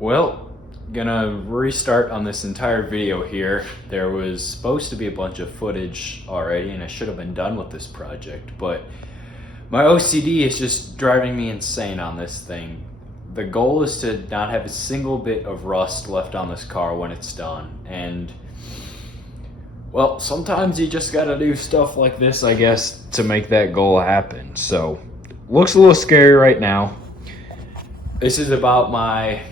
Well, gonna restart on this entire video here. There was supposed to be a bunch of footage already and I should have been done with this project, but my OCD is just driving me insane on this thing. The goal is to not have a single bit of rust left on this car when it's done, and well, sometimes you just gotta do stuff like this, I guess, to make that goal happen. So, looks a little scary right now. This is about my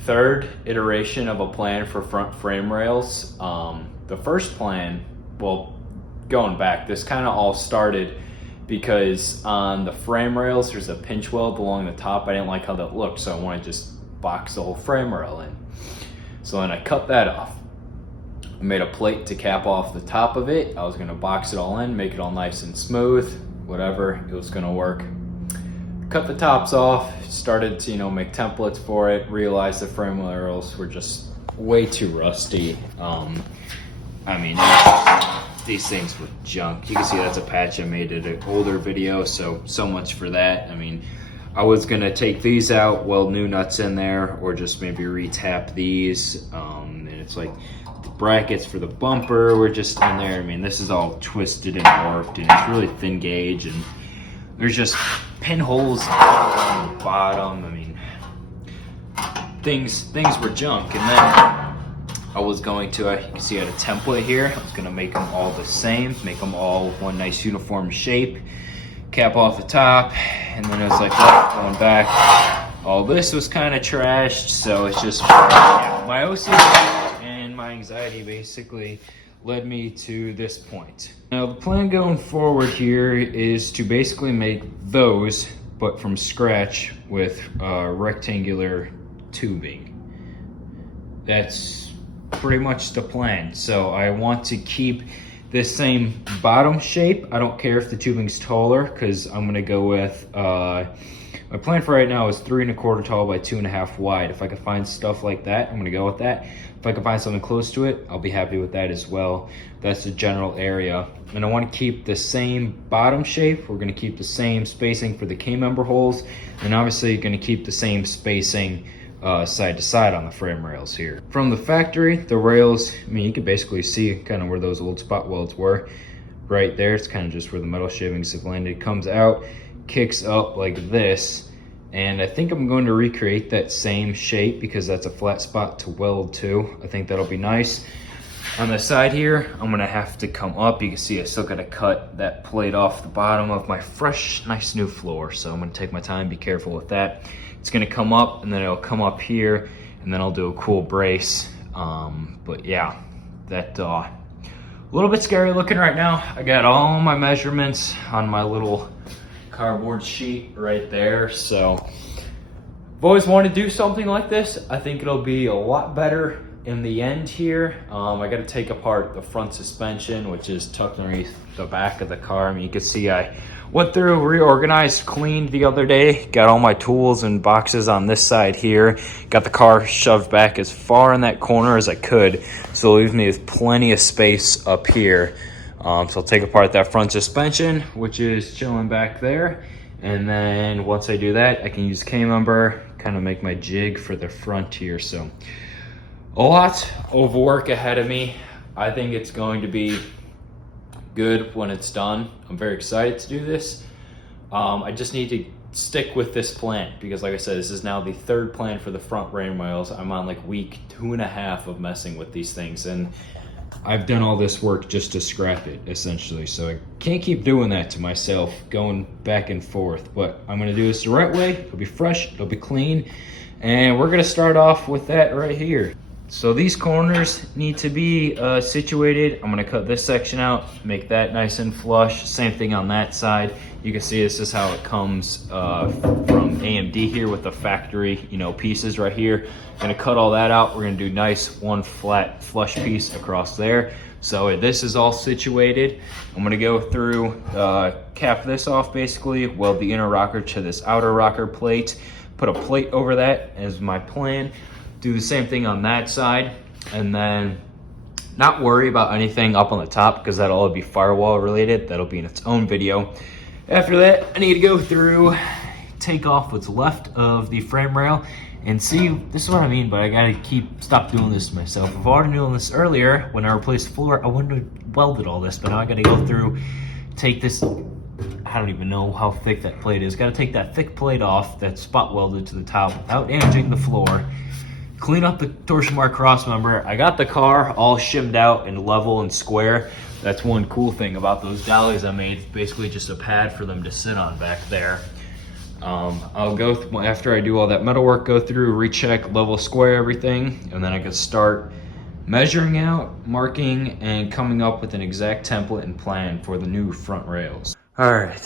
third iteration of a plan for front frame rails. The first plan, well, going back, this kind of all started because on the frame rails there's a pinch weld along the top. I didn't like how that looked, so I wanted to just box the whole frame rail in. So then I cut that off. I made a plate to cap off the top of it. I was going to box it all in, make it all nice and smooth, whatever, it was going to work. Cut the tops off, started to make templates for it, realized the frame rails were just way too rusty. I mean, these things were junk. You can see that's a patch I made in an older video, so much for that. I mean, I was gonna take these out, weld new nuts in there, or just maybe re-tap these. And it's like the brackets for the bumper were just in there. I mean, this is all twisted and warped, and it's really thin gauge, and there's just pinholes on the bottom. I mean, things were junk. And then I was going to, you can see I had a template here. I was going to make them all the same, make them all one nice uniform shape, cap off the top, and then it was like, well, going back, all this was kind of trashed. So it's just, yeah, my OCD and my anxiety basically led me to this point. Now the plan going forward here is to basically make those, but from scratch with rectangular tubing. That's pretty much the plan. So I want to keep this same bottom shape. I don't care if the tubing's taller, because I'm gonna go with, my plan for right now is 3 1/4 tall by 2.5 wide. If I can find stuff like that, I'm gonna go with that. If I can find something close to it, I'll be happy with that as well. That's the general area. And I want to keep the same bottom shape. We're gonna keep the same spacing for the K-member holes. And obviously you're gonna keep the same spacing side to side on the frame rails here. From the factory, the rails, I mean, you can basically see kind of where those old spot welds were. Right there, it's kind of just where the metal shavings have landed. It comes out, kicks up like this, and I think I'm going to recreate that same shape because that's a flat spot to weld to. I think that'll be nice. On the side here, I'm gonna have to come up. You can see I still gotta cut that plate off the bottom of my fresh, nice new floor. So I'm gonna take my time, be careful with that. It's gonna come up, and then it'll come up here, and then I'll do a cool brace. But yeah, that a little bit scary looking right now. I got all my measurements on my little cardboard sheet right there. So I've always wanted to do something like this. I think it'll be a lot better in the end here. I got to take apart the front suspension, which is tucked underneath the back of the car. I mean, you can see I went through, reorganized, cleaned the other day, got all my tools and boxes on this side here, got the car shoved back as far in that corner as I could, so it leaves me with plenty of space up here. So I'll take apart that front suspension, which is chilling back there, and then once I do that, I can use K-member, kind of make my jig for the front here. So a lot of work ahead of me. I think it's going to be good when it's done. I'm very excited to do this. I just need to stick with this plan because, like I said, this is now the third plan for the front frame rails. I'm on like week 2.5 of messing with these things, and I've done all this work just to scrap it, essentially. So I can't keep doing that to myself, going back and forth. But I'm gonna do this the right way. It'll be fresh, it'll be clean, and we're gonna start off with that right here. So these corners need to be situated. I'm gonna cut this section out, make that nice and flush. Same thing on that side. You can see this is how it comes from AMD here with the factory, pieces right here. Gonna cut all that out. We're gonna do nice one flat flush piece across there. So this is all situated. I'm gonna go through, cap this off basically, weld the inner rocker to this outer rocker plate, put a plate over that as my plan. Do the same thing on that side, and then not worry about anything up on the top because that'll all be firewall related. That'll be in its own video. After that, I need to go through, take off what's left of the frame rail, And see, this is what I mean, but I gotta stop doing this to myself. If I already doing this earlier, when I replaced the floor, I wouldn't have welded all this, but now I gotta go through, take this, I don't even know how thick that plate is. Gotta take that thick plate off that's spot welded to the top without damaging the floor. Clean up the torsion bar cross member. I got the car all shimmed out and level and square. That's one cool thing about those dollies I made. Basically just a pad for them to sit on back there. I'll go, after I do all that metal work, go through, recheck, level square everything, and then I can start measuring out, marking, and coming up with an exact template and plan for the new front rails. All right,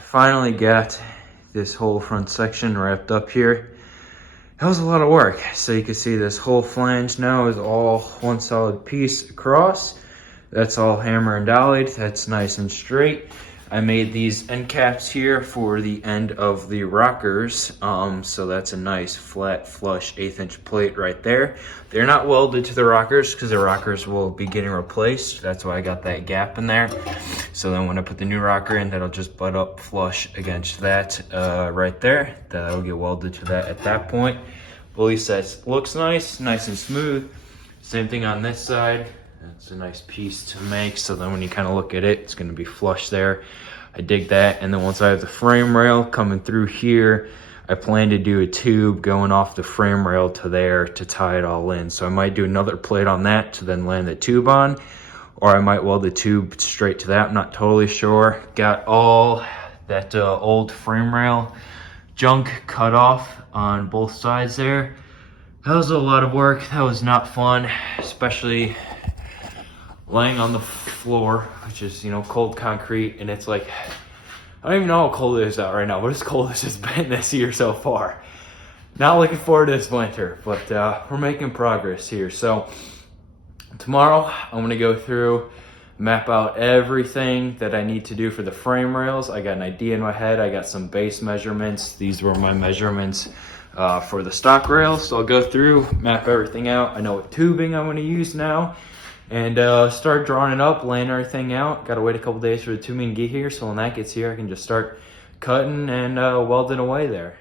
finally got this whole front section wrapped up here. That was a lot of work. So you can see this whole flange now is all one solid piece across. That's all hammer and dollied. That's nice and straight. I made these end caps here for the end of the rockers. So that's a nice flat flush 1/8 inch plate right there. They're not welded to the rockers because the rockers will be getting replaced. That's why I got that gap in there. So then when I put the new rocker in, that'll just butt up flush against that right there. That'll get welded to that at that point. But at least that looks nice and smooth. Same thing on this side. That's a nice piece to make, so then when you kind of look at it, it's going to be flush there. I dig that. And then once I have the frame rail coming through here, I plan to do a tube going off the frame rail to there to tie it all in. So I might do another plate on that to then land the tube on, or I might weld the tube straight to that. I'm not totally sure. Got all that old frame rail junk cut off on both sides there. That was a lot of work. That was not fun, especially laying on the floor, which is, you know, cold concrete, and it's like, I don't even know how cold it is out right now, but it's cold as it's been this year so far. Not looking forward to this winter, but we're making progress here. So tomorrow I'm gonna go through, map out everything that I need to do for the frame rails. I got an idea in my head. I got some base measurements. These were my measurements for the stock rails. So I'll go through, map everything out. I know what tubing I'm gonna use now, and start drawing it up, laying everything out. Gotta wait a couple days for the tubing to get here, so when that gets here, I can just start cutting and welding away there.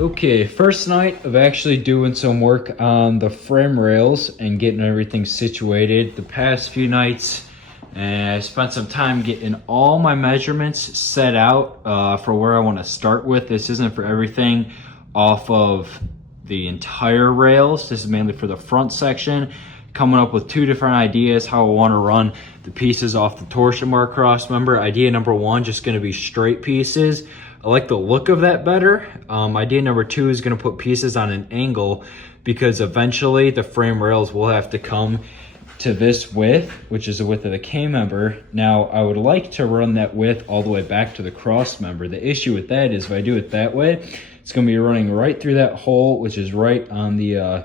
Okay, first night of actually doing some work on the frame rails and getting everything situated. The past few nights, I spent some time getting all my measurements set out for where I want to start with. This isn't for everything off of the entire rails. This is mainly for the front section. Coming up with two different ideas how I want to run the pieces off the torsion bar cross member. Idea number one, just going to be straight pieces. I like the look of that better. Idea number two is going to put pieces on an angle, because eventually the frame rails will have to come to this width, which is the width of the K member. Now I would like to run that width all the way back to the cross member. The issue with that is if I do it that way, it's going to be running right through that hole, which is right on the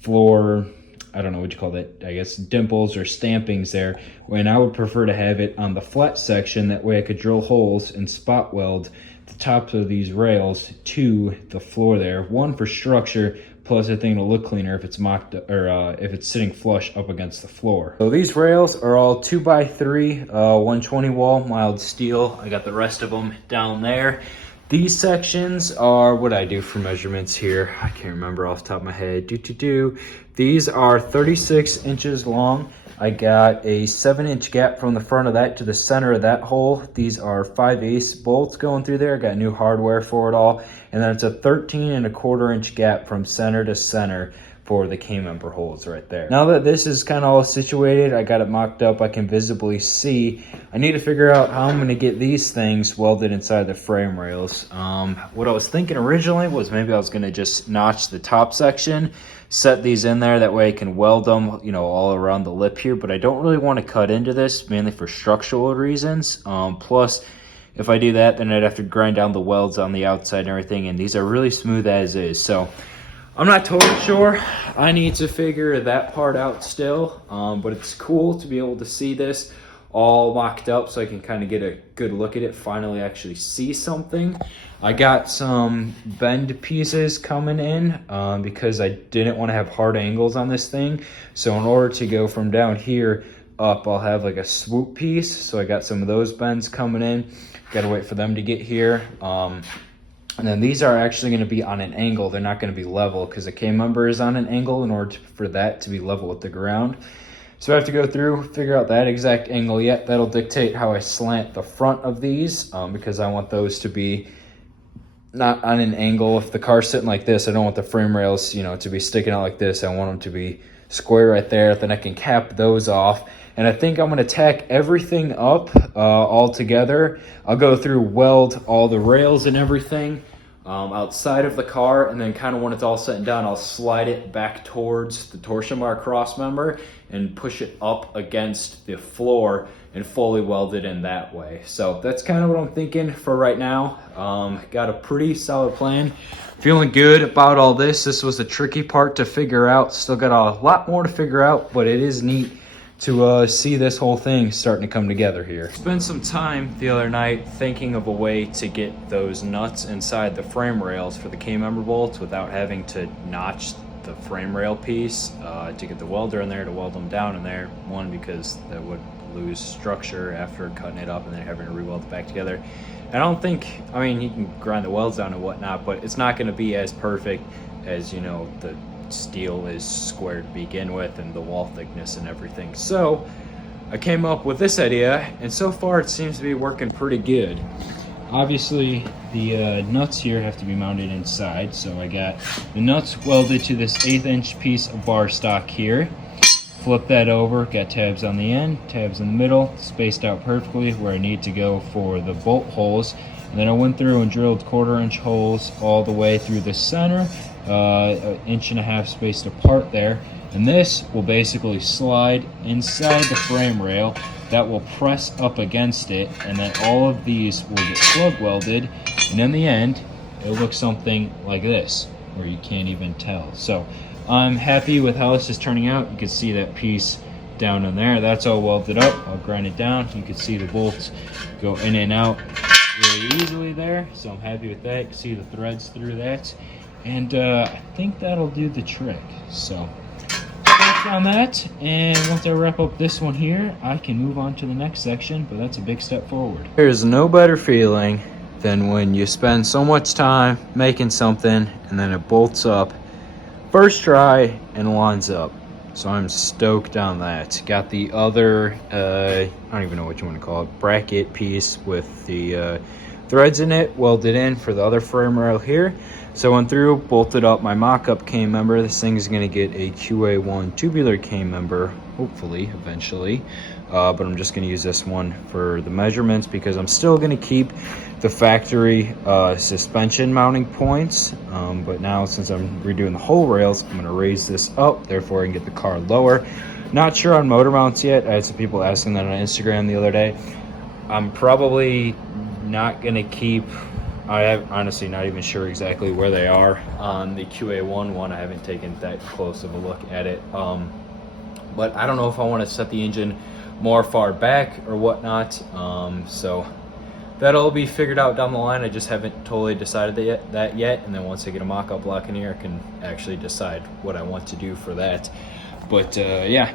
floor. I don't know what you call that, I guess dimples or stampings there, when I would prefer to have it on the flat section. That way I could drill holes and spot weld the tops of these rails to the floor there. One, for structure, plus I think it'll look cleaner if it's mocked, or if it's sitting flush up against the floor. So these rails are all 2x3, 120 wall mild steel. I got the rest of them down there. These sections are what I do for measurements here. I can't remember off the top of my head. These are 36 inches long. I got a 7-inch gap from the front of that to the center of that hole. These are 5/8 bolts going through there. I got new hardware for it all. And then it's a 13 1/4 inch gap from center to center for the K-member holes right there. Now that this is kind of all situated, I got it mocked up, I can visibly see. I need to figure out how I'm gonna get these things welded inside the frame rails. What I was thinking originally was maybe I was gonna just notch the top section, set these in there, that way I can weld them, you know, all around the lip here, but I don't really want to cut into this, mainly for structural reasons. Plus, if I do that, then I'd have to grind down the welds on the outside and everything, and these are really smooth as is. So I'm not totally sure. I need to figure that part out still, but it's cool to be able to see this all mocked up so I can kind of get a good look at it, finally actually see something. I got some bend pieces coming in because I didn't want to have hard angles on this thing. So in order to go from down here up, I'll have like a swoop piece. So I got some of those bends coming in. Gotta wait for them to get here. And then these are actually going to be on an angle. They're not going to be level because the K-member is on an angle in order for that to be level with the ground. So I have to go through, figure out that exact angle yet. That'll dictate how I slant the front of these because I want those to be not on an angle. If the car's sitting like this, I don't want the frame rails, you know, to be sticking out like this. I want them to be square right there. Then I can cap those off. And I think I'm going to tack everything up all together. I'll go through, weld all the rails and everything outside of the car, and then kind of when it's all set and done, I'll slide it back towards the torsion bar cross member and push it up against the floor and fully weld it in that way. So that's kind of what I'm thinking for right now. Got a pretty solid plan. Feeling good about all this. This was the tricky part to figure out. Still got a lot more to figure out, but it is neat to see this whole thing starting to come together here. Spent some time the other night thinking of a way to get those nuts inside the frame rails for the K-member bolts without having to notch the frame rail piece to get the welder in there to weld them down in there. One, because that would lose structure after cutting it up and then having to re-weld it back together. I don't think, I mean, you can grind the welds down and whatnot, but it's not going to be as perfect as, you know, the steel is square to begin with and the wall thickness and everything. So I came up with this idea, and so far it seems to be working pretty good. Obviously the nuts here have to be mounted inside, so I got the nuts welded to this 1/8 inch piece of bar stock here. Flip that over, got tabs on the end, tabs in the middle, spaced out perfectly where I need to go for the bolt holes. And then I went through and drilled 1/4 inch holes all the way through the center, 1.5 inches spaced apart there. And this will basically slide inside the frame rail. That will press up against it, and then all of these will get plug welded. And in the end, it'll look something like this, where you can't even tell. So I'm happy with how this is turning out. You can see that piece down in there. That's all welded up. I'll grind it down. You can see the bolts go in and out really easily there. So I'm happy with that. You can see the threads through that. And I think that'll do the trick. So that's on that. And once I wrap up this one here, I can move on to the next section, but that's a big step forward. There's no better feeling than when you spend so much time making something and then it bolts up first try and lines up. So I'm stoked on that. Got the other, I don't even know what you want to call it, bracket piece with the threads in it, welded in for the other frame rail here. So I went through, bolted up my mock-up K-member. This thing is going to get a QA1 tubular K-member, hopefully, eventually. But I'm just going to use this one for the measurements because I'm still going to keep the factory suspension mounting points. But now, since I'm redoing the whole rails, I'm going to raise this up. Therefore, I can get the car lower. Not sure on motor mounts yet. I had some people asking that on Instagram the other day. I'm probably not going to keep... I am honestly not even sure exactly where they are on the QA1 one. I haven't taken that close of a look at it. But I don't know if I want to set the engine more far back or whatnot. So that'll be figured out down the line. I just haven't totally decided that yet. And then once I get a mock-up block in here, I can actually decide what I want to do for that. But yeah,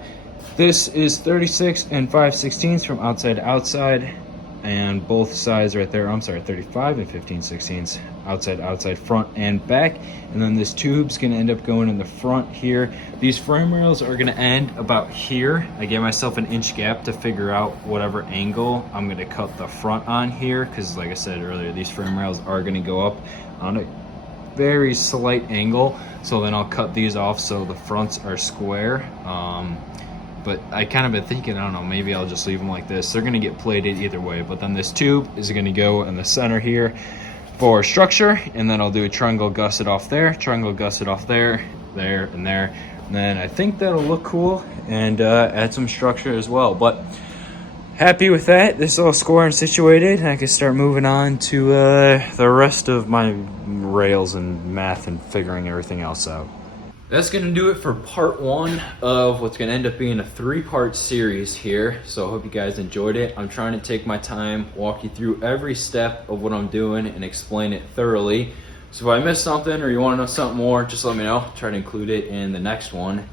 this is 36 and 5/16 from outside to outside. And both sides right there, I'm sorry, 35 and 15/16 outside, front and back. And then this tube's gonna end up going in the front here. These frame rails are gonna end about here. I gave myself an inch gap to figure out whatever angle I'm gonna cut the front on here, because like I said earlier, these frame rails are gonna go up on very slight angle. So then I'll cut these off so the fronts are square. But I kind of been thinking, I don't know, maybe I'll just leave them like this. They're gonna get plated either way, but then this tube is gonna go in the center here for structure, and then I'll do a triangle gusset off there, triangle gusset off there, there, and there. And then I think that'll look cool and add some structure as well. But happy with that. This is all square and situated, and I can start moving on to the rest of my rails and math and figuring everything else out. That's gonna do it for part 1 of what's gonna end up being a 3-part series here. So I hope you guys enjoyed it. I'm trying to take my time, walk you through every step of what I'm doing and explain it thoroughly. So if I missed something or you wanna know something more, just let me know. Try to include it in the next one,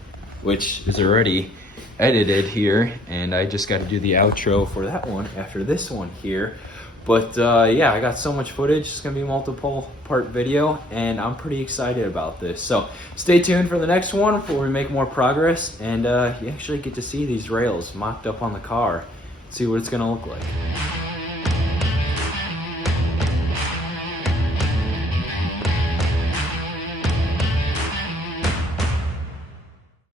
which is already edited here, and I just got to do the outro for that one after this one here. But yeah, I got so much footage. It's gonna be a multiple part video, and I'm pretty excited about this. So stay tuned for the next one where we make more progress, and you actually get to see these rails mocked up on the car, see what it's gonna look like.